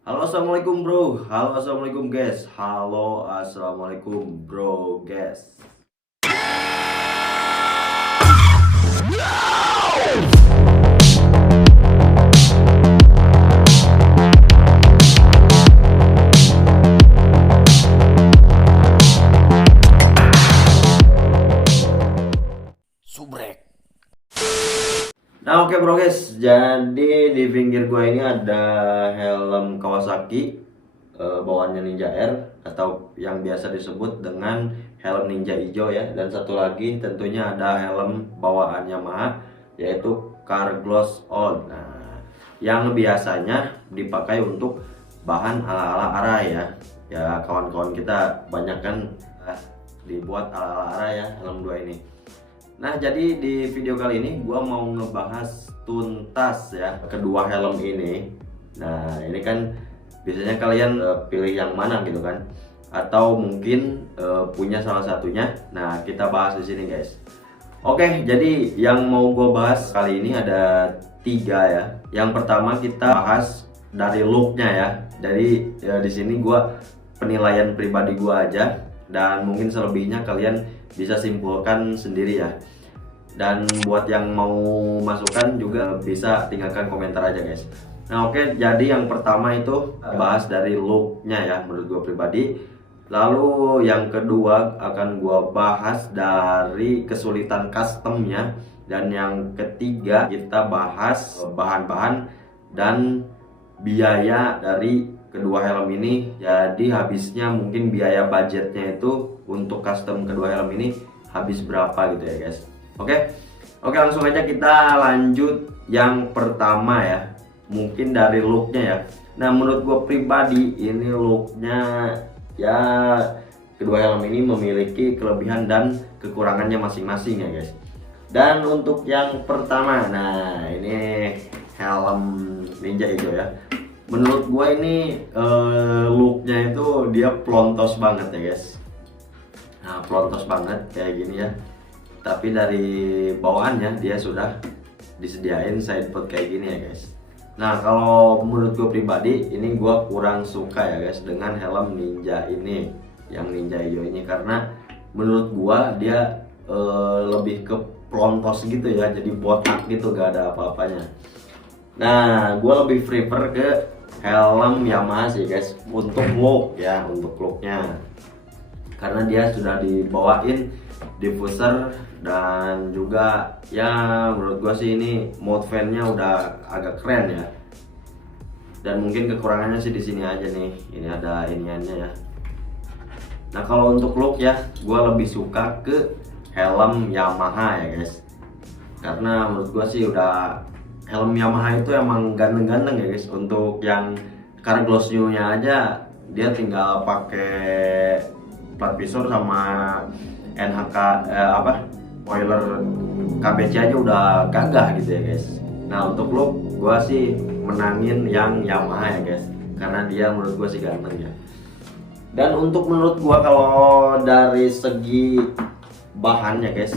Halo assalamualaikum bro. Halo assalamualaikum guys. Halo assalamualaikum bro guys. Subrek. Nah oke bro guys, jadi di pinggir gua ini ada helm Kawasaki bawaannya Ninja R atau yang biasa disebut dengan helm Ninja hijau ya. Dan satu lagi tentunya ada helm bawaan Yamaha yaitu Carglass Old. Nah, yang biasanya dipakai untuk bahan ala-ala arah ya. Ya kawan-kawan kita banyak kan dibuat ala-ala arah ya helm dua ini. Nah, jadi di video kali ini gua mau ngebahas tuntas ya kedua helm ini. Nah, ini kan biasanya kalian pilih yang mana gitu kan? Atau mungkin punya salah satunya. Nah, kita bahas di sini guys. Oke, jadi yang mau gua bahas kali ini ada 3 ya. Yang pertama kita bahas dari looknya ya. Dari di sini gua penilaian pribadi gua aja dan mungkin selebihnya kalian bisa simpulkan sendiri ya. Dan buat yang mau masukan juga bisa tinggalkan komentar aja guys. Nah oke, jadi yang pertama itu bahas dari looknya ya menurut gue pribadi. Lalu yang kedua akan gue bahas dari kesulitan customnya. Dan yang ketiga kita bahas bahan-bahan dan biaya dari kedua helm ini. Jadi habisnya mungkin biaya budgetnya itu untuk custom kedua helm ini habis berapa gitu ya guys. Oke, langsung aja kita lanjut yang pertama ya. Mungkin dari looknya ya. Nah menurut gue pribadi ini looknya ya kedua helm ini memiliki kelebihan dan kekurangannya masing-masing ya guys. Dan untuk yang pertama, nah ini helm Ninja hijau ya. Menurut gue ini looknya itu dia plontos banget ya guys. Nah plontos banget kayak gini ya. Tapi dari bawaannya dia sudah disediain sidepod kayak gini ya guys. Nah kalau menurut gue pribadi ini gue kurang suka ya guys dengan helm Ninja ini, yang Ninja hijau ini, karena menurut gue dia lebih ke plontos gitu ya, jadi botak gitu, gak ada apa-apanya. Nah gue lebih prefer ke helm Yamaha sih guys untuk look ya, untuk looknya, karena dia sudah dibawain diffuser dan juga ya menurut gua sih ini mode fan-nya udah agak keren ya. Dan mungkin kekurangannya sih di sini aja nih, ini ada iniannya ya. Nah kalau untuk look ya gua lebih suka ke helm Yamaha ya guys, karena menurut gua sih udah helm Yamaha itu emang ganteng-ganteng ya guys. Untuk yang Carglass New-nya aja dia tinggal pakai plat visor sama NHK spoiler KBC aja udah gagah gitu ya guys. Nah untuk look gua sih menangin yang Yamaha ya guys, karena dia menurut gua sih ganteng ya. Dan untuk menurut gua kalau dari segi bahannya guys,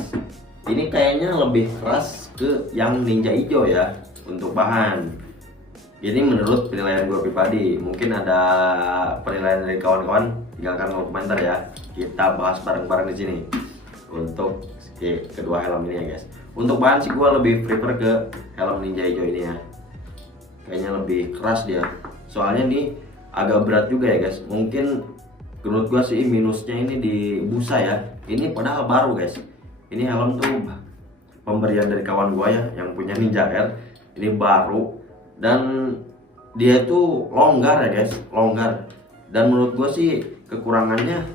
ini kayaknya lebih keras ke yang Ninja hijau ya untuk bahan. Ini menurut penilaian gue pribadi. Mungkin ada penilaian dari kawan-kawan, tinggalkan kolom komentar ya. Kita bahas bareng-bareng di sini untuk kedua helm ini ya guys. Untuk bahan sih gue lebih prefer ke helm Ninja hijau ini ya. Kayaknya lebih keras dia. Soalnya ini agak berat juga ya guys. Mungkin menurut gue sih minusnya ini di busa ya. Ini padahal baru guys. Ini helm tuh pemberian dari kawan gue ya yang punya Ninja R. Ini baru. Dan dia tuh longgar ya guys, longgar. Dan menurut gue sih kekurangannya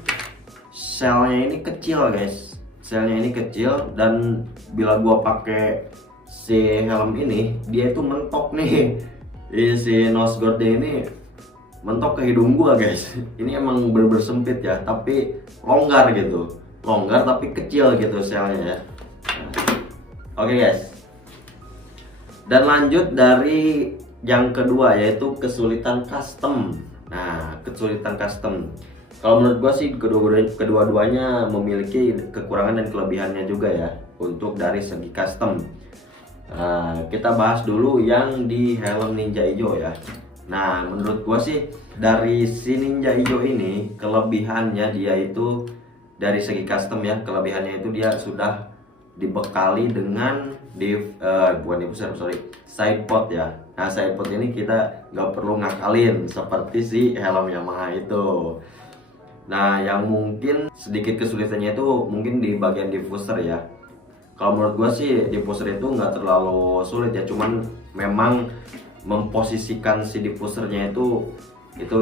selnya ini kecil guys, selnya ini kecil. Dan bila gue pakai si helm ini, dia itu mentok nih, si nose guardnya ini mentok ke hidung gue guys. Ini emang bener-bener sempit ya, tapi longgar gitu, longgar tapi kecil gitu selnya ya. Oke guys. Dan lanjut dari yang kedua yaitu kesulitan custom. Nah kesulitan custom, kalau menurut gua sih kedua-duanya memiliki kekurangan dan kelebihannya juga ya untuk dari segi custom. Kita bahas dulu yang di helm Ninja hijau ya. Nah, menurut gua sih dari si Ninja hijau ini kelebihannya dia itu dari segi custom ya, kelebihannya itu dia sudah dibekali dengan bukan diffuser, sorry, side pod ya. Nah, side pod ini kita nggak perlu ngakalin seperti si helm Yamaha itu. Nah, yang mungkin sedikit kesulitannya itu mungkin di bagian diffuser ya. Kalau menurut gua sih diffuser itu nggak terlalu sulit ya, cuman memang memposisikan si diffusernya itu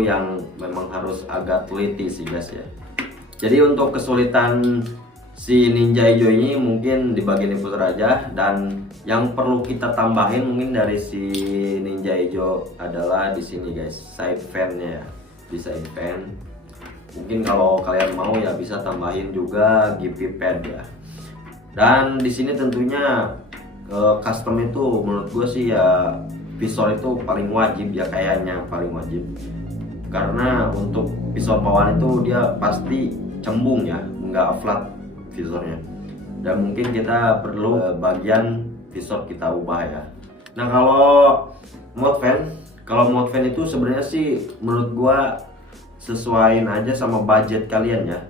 yang memang harus agak teliti sih guys ya. Jadi untuk kesulitan si Ninja hijau ini mungkin di bagian diffuser aja, dan yang perlu kita tambahin mungkin dari si Ninja hijau adalah di sini guys, side fan-nya ya. Di side fan. Mungkin kalau kalian mau ya bisa tambahin juga GP pad ya. Dan di sini tentunya custom itu menurut gue sih ya visor itu paling wajib ya, kayaknya paling wajib. Karena untuk visor bawaan itu dia pasti cembung ya, nggak flat visornya. Dan mungkin kita perlu bagian visor kita ubah ya. Nah, kalau mode fan itu sebenarnya sih menurut gua sesuaiin aja sama budget kalian ya.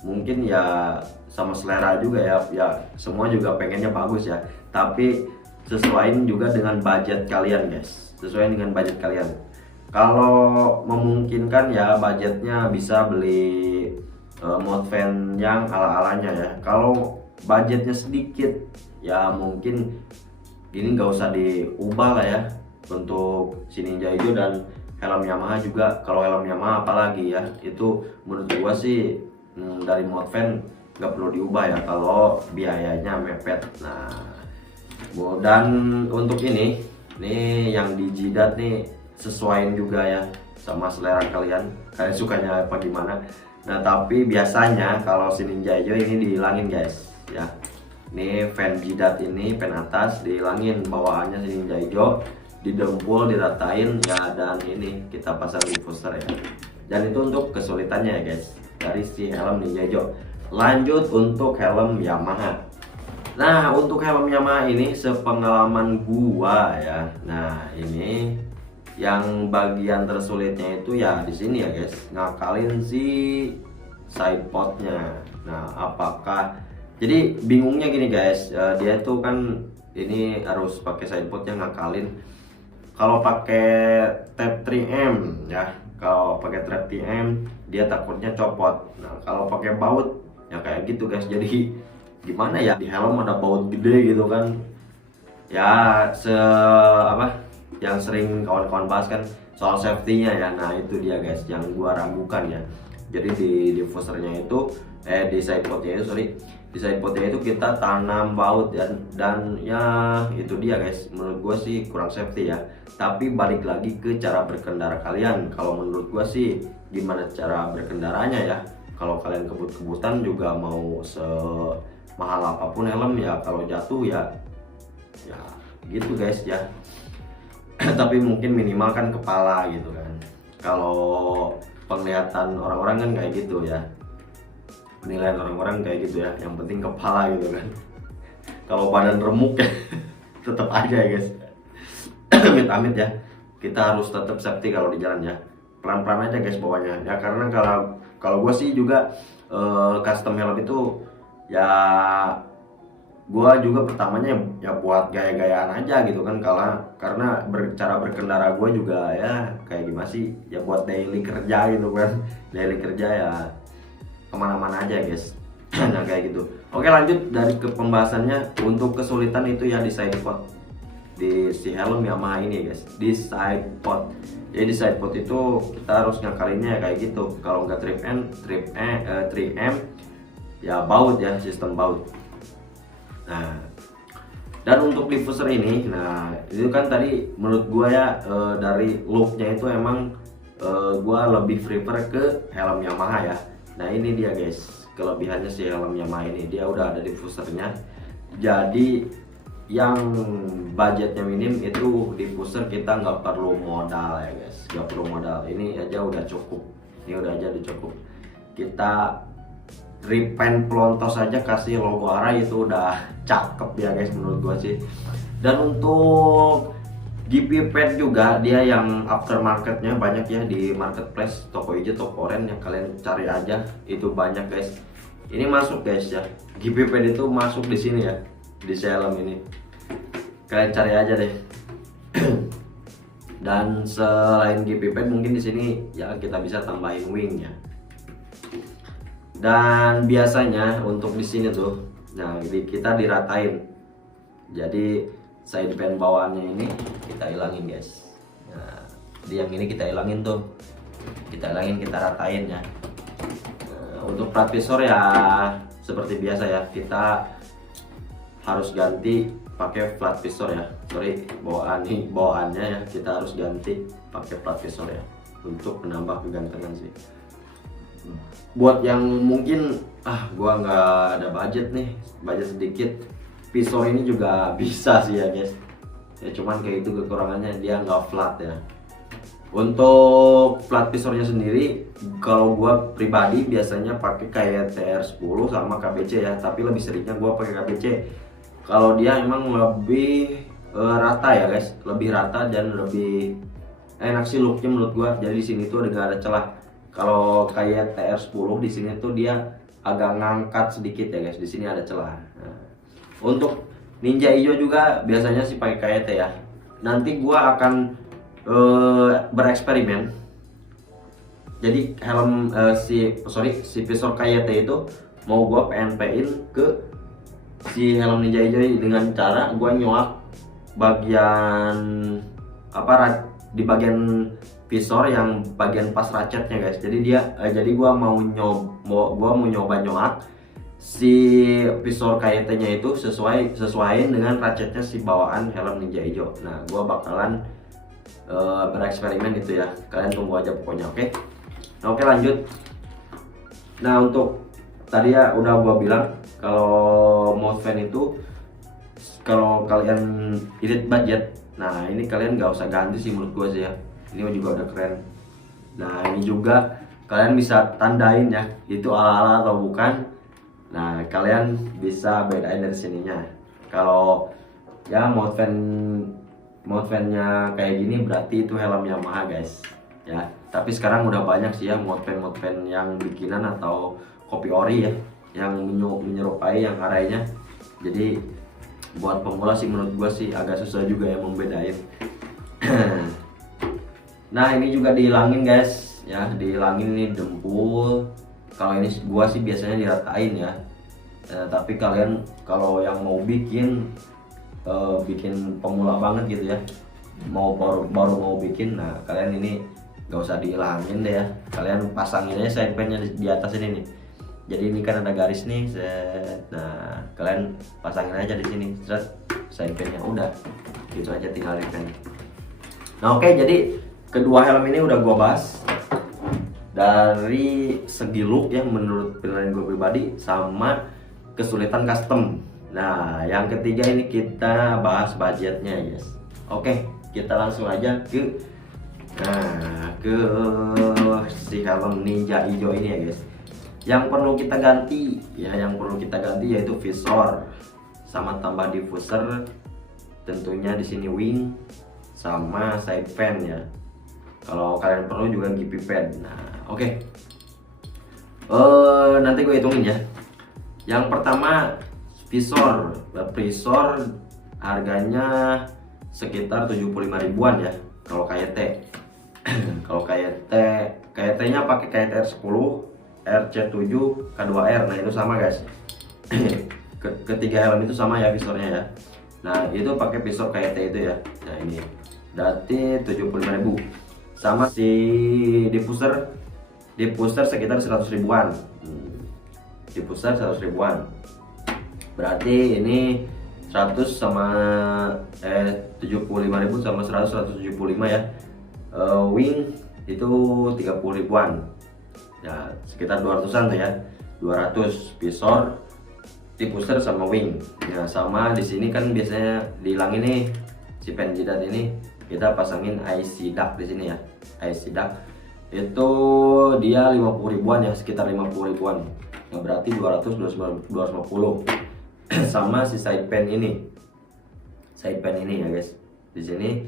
Mungkin ya sama selera juga ya, semua juga pengennya bagus ya. Tapi sesuaiin juga dengan budget kalian guys. Sesuaiin dengan budget kalian. Kalau memungkinkan ya budgetnya bisa beli mode fan yang ala-alanya ya. Kalau budgetnya sedikit ya mungkin ini nggak usah diubah lah ya untuk si Ninja hijau. Dan helm Yamaha juga, kalau helm Yamaha apalagi ya, itu menurut gua sih dari mode fan nggak perlu diubah ya kalau biayanya mepet. Nah, dan untuk ini yang di jidat nih sesuaiin juga ya sama selera kalian sukanya apa gimana. Nah, tapi biasanya kalau si Ninja hijau ini dihilangin guys ya. Ini fan jidat, ini fan atas dihilangin, bawaannya si Ninja hijau didempul, diratain ya, dan ini kita pasang diffuser ya. Dan itu untuk kesulitannya ya guys dari si helm Ninja hijau. Lanjut untuk helm Yamaha. Nah, untuk helm Yamaha ini sepengalaman gua ya. Nah, ini yang bagian tersulitnya itu ya di sini ya guys, ngakalin si side podnya. Nah, apakah jadi bingungnya gini guys, dia tuh kan ini harus pakai side podnya, ngakalin kalau pakai tab 3M ya. Kalau pakai tab 3M dia takutnya copot. Nah, kalau pakai baut ya kayak gitu guys. Jadi gimana ya, di helm ada baut gede gitu kan ya, yang sering kawan-kawan bahas kan soal safety-nya ya. Nah, itu dia guys yang gua ragukan ya. Jadi di diffusernya itu di sidepodnya itu di sidepodnya itu kita tanam baut dan ya itu dia guys, menurut gua sih kurang safety ya. Tapi balik lagi ke cara berkendara kalian. Kalau menurut gua sih gimana cara berkendaranya ya. Kalau kalian kebut-kebutan juga mau semahal apapun helm ya, kalau jatuh ya gitu guys ya. Tapi mungkin minimal kan kepala gitu kan. Kalau penglihatan orang-orang kan kayak gitu ya, penilaian orang-orang kayak gitu ya, yang penting kepala gitu kan. Kalau badan remuk ya tetap aja ya guys. Amit-amit ya, kita harus tetap safety kalau di jalan ya. Pelan-pelan aja guys bawanya ya, karena kalau gue sih juga custom helm itu ya gua juga pertamanya ya buat gaya-gayaan aja gitu kan, karena cara berkendara gua juga ya kayak gimana sih ya, buat daily kerja gitu kan. Daily kerja ya kemana-mana aja guys. Nah, kayak gitu. Oke, lanjut dari ke pembahasannya. Untuk kesulitan itu ya di side pod, di si helm Yamaha ini guys, di side pod. Jadi di side pod itu kita harus ngakalinnya kayak gitu. Kalau nggak 3M ya baut ya, sistem baut. Nah, dan untuk diffuser ini, nah itu kan tadi menurut gua ya dari looknya itu emang gua lebih prefer ke helm Yamaha ya. Nah, ini dia guys kelebihannya si helm Yamaha ini, dia udah ada diffusernya. Jadi yang budgetnya minim itu diffuser kita nggak perlu modal ya guys, nggak perlu modal. Ini aja udah cukup, cukup. Kita repaint pelontos saja, kasih logo Arai itu udah cakep ya guys menurut gua sih. Dan untuk GP Pad juga dia yang aftermarketnya banyak ya di marketplace, toko hijau, toko oranye yang kalian cari aja itu banyak guys. Ini masuk guys ya, GP Pad itu masuk di sini ya, di helm ini. Kalian cari aja deh. Dan selain GP Pad mungkin di sini ya kita bisa tambahin wingnya. Dan biasanya untuk di sini tuh, nah kita diratain. Jadi side pan bawaannya ini kita hilangin guys. Nah, di yang ini kita hilangin tuh, kita hilangin, kita ratain ya. Nah, untuk plat visor ya seperti biasa ya, kita harus ganti pakai plat visor ya. Sorry, bawaannya ya kita harus ganti pakai plat visor ya untuk menambah kegantengan sih. Buat yang mungkin gua nggak ada budget nih, budget sedikit, visor ini juga bisa sih ya guys ya, cuman kayak itu kekurangannya, dia nggak flat ya. Untuk plat visornya sendiri kalau gua pribadi biasanya pakai kayak TR10 sama KBC ya, tapi lebih seringnya gua pakai KBC. Kalau dia emang lebih rata ya guys, lebih rata dan lebih enak sih looknya menurut gua. Jadi di sini tuh nggak ada celah. Kalau kayak TR10 di sini tuh dia agak ngangkat sedikit ya guys, di sini ada celah. Nah, untuk Ninja Hijau juga biasanya sih pakai KYT ya. Nanti gua akan bereksperimen. Jadi helm si visor KYT itu mau gua PNP-in ke si helm Ninja Hijau dengan cara gua nyoak bagian di bagian visor yang bagian pas ratchetnya guys. Jadi gua mau nyoba nyoak si visor KYT-nya itu sesuaiin dengan ratchetnya si bawaan helm Ninja Hijau. Nah, gua bakalan bereksperimen gitu ya. Kalian tunggu aja pokoknya, oke? Nah, oke lanjut. Nah, untuk tadi ya udah gua bilang kalau mount fan itu kalau kalian irit budget, nah ini kalian nggak usah ganti sih menurut gua sih ya. Ini juga udah keren. Nah, ini juga kalian bisa tandain ya, itu ala-ala atau bukan. Nah, kalian bisa bedain dari sininya. Kalau ya mount fan-nya kayak gini berarti itu helm Yamaha guys. Ya, tapi sekarang udah banyak sih ya mount fan yang bikinan atau copy ori ya, yang menyerupai yang arahnya. Jadi buat pemula sih menurut gua sih agak susah juga ya membedain. Nah, ini juga dihilangin guys ya, dihilangin ini dempul. Kalau ini gua sih biasanya diratain ya. Tapi kalian kalau yang mau bikin pemula banget gitu ya, baru mau bikin, nah kalian ini gak usah dihilangin deh ya. Kalian pasangin aja side pan-nya di atas ini nih. Jadi ini kan ada garis nih, set. Nah, kalian pasangin aja di sini, set, side pan-nya udah. Gitu aja tinggal di pen. Nah, oke, jadi kedua helm ini udah gua bahas. Dari segi look ya menurut penilaian gue pribadi sama kesulitan custom. Nah, yang ketiga ini kita bahas budgetnya guys. Oke, kita langsung aja ke si helm Ninja Hijau ini ya guys. Yang perlu kita ganti yaitu visor sama tambah diffuser, tentunya di sini wing sama side fan ya. Kalau kalian perlu juga GP pad. Nah, oke. Nanti gue hitungin ya. Yang pertama visor harganya sekitar 75 ribuan ya. Kalau KYT, kalau KYT-nya pakai KYT R10, RC7, K2R. Nah, itu sama guys. Ketiga helm itu sama ya visornya ya. Nah, itu pakai visor KYT itu ya. Nah, ini berarti 75.000. Sama si diffuser sekitar 100 ribuan. Diffuser 100 ribuan. Berarti ini 100 sama 75.000 sama 175 ya. Wing itu 30 ribuan. Ya, sekitar 200-an tuh ya. 200 visor, diffuser sama wing. Ya, sama di sini kan biasanya dihilangin nih si pen jidat ini. Kita pasangin IC duct di sini ya. IC duct itu dia 50 ribuan ya, sekitar 50 ribuan. Nah, berarti 250. Sama si side pan ini ya guys. Di sini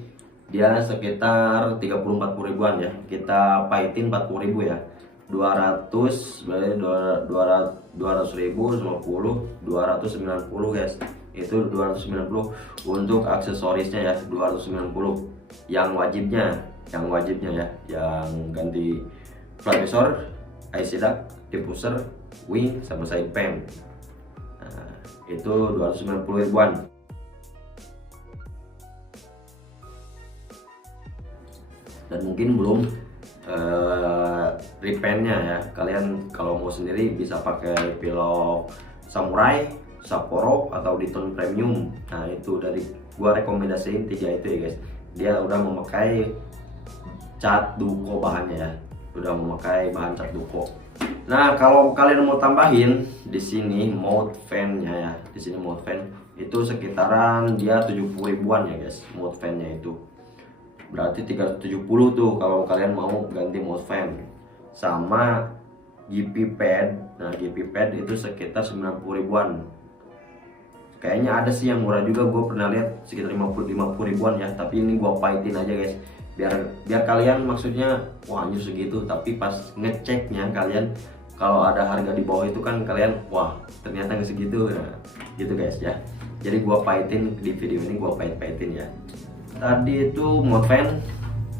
dia sekitar 30-40 ribuan ya. Kita pahitin 40.000 ya. 200 berarti 200 ribu 50 290 guys. Itu 290 untuk aksesorisnya ya. 290 yang wajibnya ya, yang ganti flat visor, IC duct, diffuser, wing sama side pan. Nah, itu 290 ribuan. Dan mungkin belum repaintnya ya. Kalian kalau mau sendiri bisa pakai pilok Samurai, Sapporo atau Diton Premium. Nah itu dari gua rekomendasiin 3 itu ya guys. Dia udah memakai cat duko bahannya ya, udah memakai bahan cat duko. Nah kalau kalian mau tambahin di sini mount fan-nya ya, di sini mount fan itu sekitaran dia 70 ribuan ya guys. Mount fan-nya itu berarti 370 tuh kalau kalian mau ganti mount fan. Sama GP pad. Nah GP pad itu sekitar 90 ribuan. Kayaknya ada sih yang murah juga, gue pernah lihat sekitar 50 ribuan ya. Tapi ini gue pahitin aja guys, biar kalian maksudnya wah anjir segitu, tapi pas ngeceknya kalian kalau ada harga di bawah itu kan kalian wah ternyata nggak segitu. Nah gitu guys ya. Jadi gue pahitin di video ini, gue pahitin ya. Tadi itu mount fan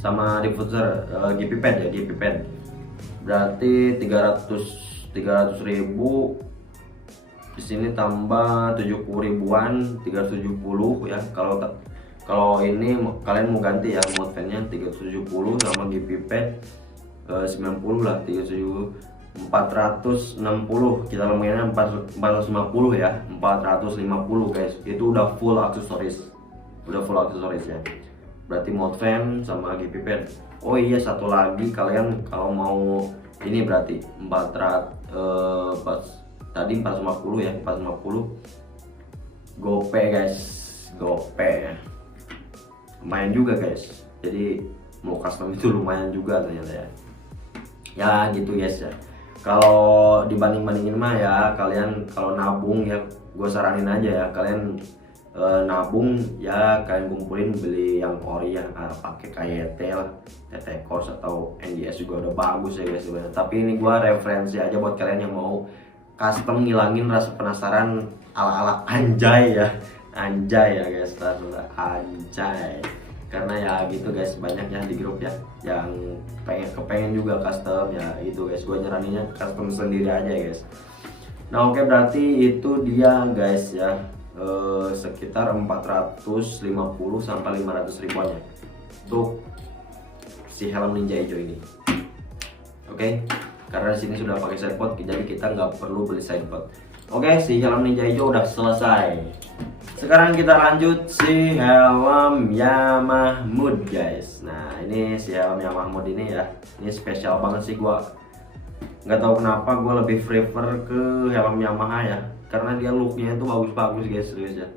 sama diffuser GP pad ya, GP pad berarti 300 ribu. Di sini tambah 70 ribuan, 370 ya. Kalau ini kalian mau ganti ya mount fan-nya 370 sama GP pad 90 lah, 370 460, kita lumayan 450 ya, 450 guys. Itu udah full aksesoris. Ya. Berarti mount fan sama GP pad. Oh iya satu lagi, kalian kalau mau ini berarti 400 tadi 450 ya, 450 gope guys, gope lumayan juga guys. Jadi mau custom itu lumayan juga ternyata ya. Ya gitu guys ya. Kalau dibanding-bandingin mah ya, kalian kalau nabung ya gue saranin aja ya kalian nabung ya, kalian kumpulin beli yang ori ya, pakai KYT lah, TT Course atau NDS juga udah bagus ya guys sebenarnya. Tapi ini gua referensi aja buat kalian yang mau custom ngilangin rasa penasaran ala-ala anjay ya guys, rasa anjay. Karena ya gitu guys, banyak ya di grup ya yang kepengen juga custom ya itu guys. Gua nyaraninnya custom sendiri aja guys. Nah oke, berarti itu dia guys ya. Sekitar 450 sampai 500 ribuan ya untuk si helm ninja hijau ini. Oke, karena di sini sudah pakai sidepod jadi kita nggak perlu beli sidepod. Oke, si helm ninja hijau udah selesai. Sekarang kita lanjut si helm Yamaha Mood guys. Nah ini si helm Yamaha Mood ini ya, ini spesial banget sih. Gua nggak tahu kenapa gue lebih prefer ke helm Yamaha ya, karena dia looknya itu bagus-bagus guys serius ya.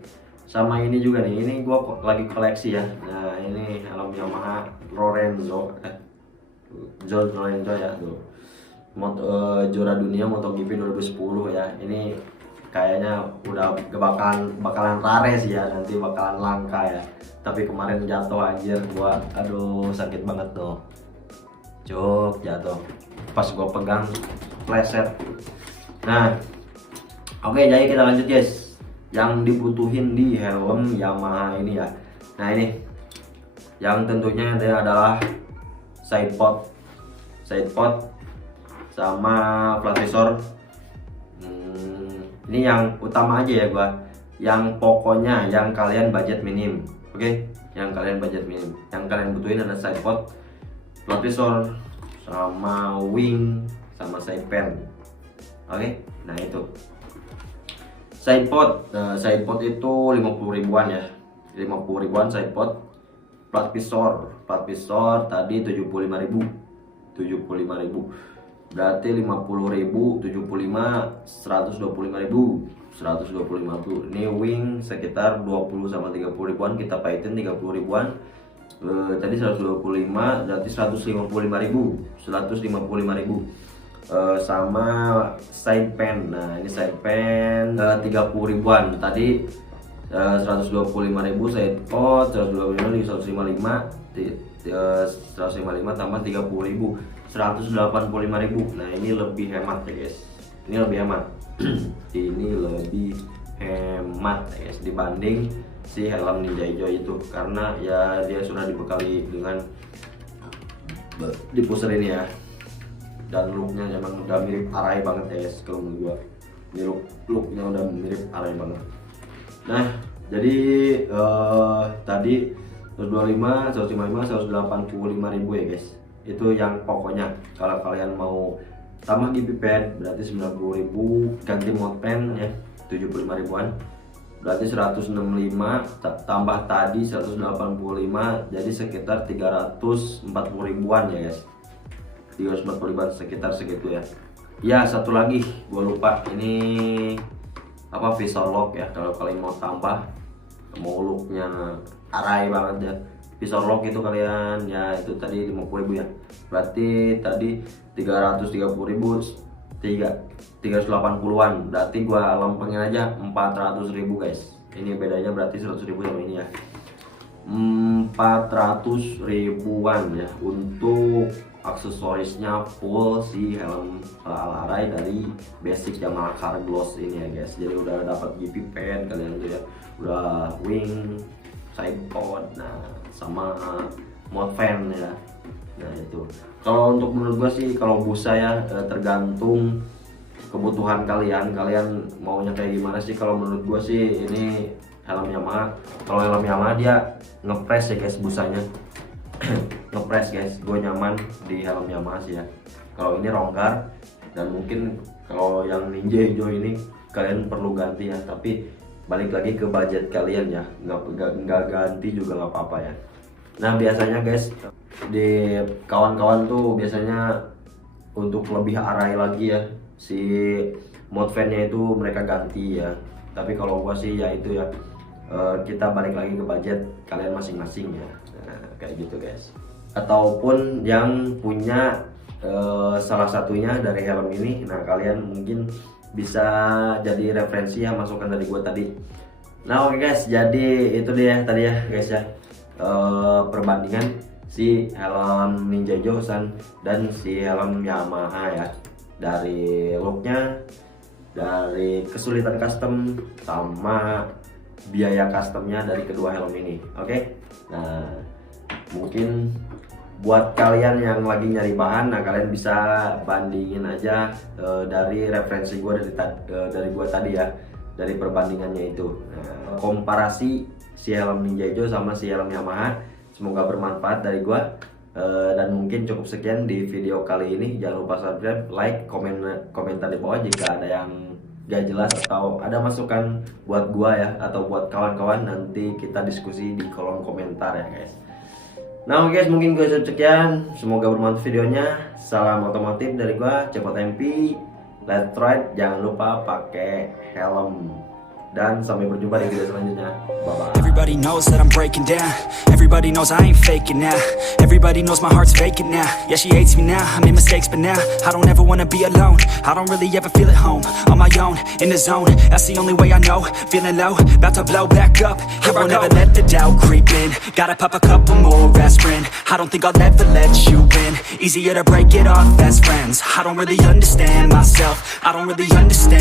Sama ini juga nih, ini gue lagi koleksi ya. Nah ini helm Yamaha Lorenzo ya tuh, juara dunia MotoGP 2010 ya. Ini kayaknya udah bakalan rare sih ya, nanti bakalan langka ya. Tapi kemarin jatuh anjir, gua aduh sakit banget tuh, jatuh pas gua pegang pleset. Nah oke, jadi kita lanjut guys. Yang dibutuhin di helm Yamaha ini ya. Nah ini yang tentunya adalah sidepod sama flat visor. Ini yang utama aja ya gua. Yang pokoknya yang kalian budget minim. Oke, yang kalian budget minim. Yang kalian butuhin adalah sidepod, flat visor, sama wing, sama side pan. Oke, nah itu sidepod. Sidepod itu 50 ribuan ya, 50 ribuan sidepod. Flat visor tadi 75.000, berarti 50.000, 75, 125.000. Ini wing sekitar 20 sama 30 ribuan, kita pahitin 30 ribuan. Tadi 125 berarti 155.000. Sama side pan. Nah ini side pan 30 ribuan. Tadi 125.000 sidepod, 125.000, 155, 155 tambah 30.000, 185.000. Nah ini lebih hemat ya guys, ini lebih hemat. Ini lebih hemat ya guys dibanding si helm Ninja hijau itu, karena ya dia sudah dibekali dengan diffuser ini ya, dan looknya memang udah mirip Arai banget ya guys. Kalau menurut gua ini looknya udah mirip Arai banget. Nah jadi tadi 125, 155, 185.000 ya guys, itu yang pokoknya. Kalau kalian mau tambah GP pad berarti 90.000, ganti mode pen ya 75.000-an, berarti 165 tambah tadi 185, jadi sekitar 340.000-an ya guys, 340.000-an sekitar segitu ya. Ya satu lagi gue lupa, ini apa, visor lock ya. Kalau kalian mau tambah, mau looknya Arai banget ya, visor lock itu kalian ya itu tadi 50.000 ya, berarti tadi 330.000, 380-an, berarti gua lempengin aja 400.000 guys. Ini bedanya berarti 100.000 sama ini ya, 400.000-an ya untuk aksesorisnya full si helm ala Arai dari basic Yamaha Car Gloss ini ya guys. Jadi udah dapat GP pen kalian tuh ya, udah wing, side pod, nah sama mode fan ya. Nah itu kalau untuk menurut gua sih, kalau busa ya tergantung kebutuhan kalian maunya kayak gimana sih. Kalau menurut gua sih ini helm Yamaha, kalau helm Yamaha dia ngepres ya guys busanya. Ngepres guys, gue nyaman di helm Yamaha sih ya. Kalau ini longgar, dan mungkin kalau yang Ninja hijau ini kalian perlu ganti ya, tapi balik lagi ke budget kalian ya, nggak ganti juga nggak apa-apa ya. Nah biasanya guys di kawan-kawan tuh biasanya untuk lebih Arai lagi ya, si mode fan-nya itu mereka ganti ya. Tapi kalau gua sih ya itu ya, kita balik lagi ke budget kalian masing-masing ya. Nah, kayak gitu guys. Ataupun yang punya salah satunya dari helm ini, nah kalian mungkin bisa jadi referensi ya, masukan dari gue tadi. Nah oke guys, jadi itu dia tadi ya guys ya, perbandingan si helm Ninja hijau dan si helm Yamaha ya, dari looknya, dari kesulitan custom, sama biaya customnya dari kedua helm ini. Oke. Nah mungkin buat kalian yang lagi nyari bahan, nah kalian bisa bandingin aja dari referensi gue dari gue tadi ya, dari perbandingannya itu. Nah, komparasi si helm Ninja hijau sama si helm Yamaha. Semoga bermanfaat dari gue, dan mungkin cukup sekian di video kali ini. Jangan lupa subscribe, like, komentar di bawah jika ada yang gak jelas atau ada masukan buat gua ya, atau buat kawan-kawan. Nanti kita diskusi di kolom komentar ya guys. Nah guys, mungkin gue sekian, semoga bermanfaat videonya. Salam otomotif dari gua, Cepot MP. Let's ride, jangan lupa pakai helm. Dan sampai berjumpa di video selanjutnya. Bye-bye. Everybody knows that I'm breaking down. Everybody knows I ain't faking now. Everybody knows my heart's faking now. Yeah, she hates me now, I made mistakes, but now I don't ever wanna be alone. I don't really ever feel at home. On my own, in the zone, that's the only way I know. Feeling low, about to blow back up. Here I never let the doubt creep in. Gotta pop a couple more aspirin. I don't think I'll ever let you in. Easier to break it off best friends. I don't really understand myself, I don't really understand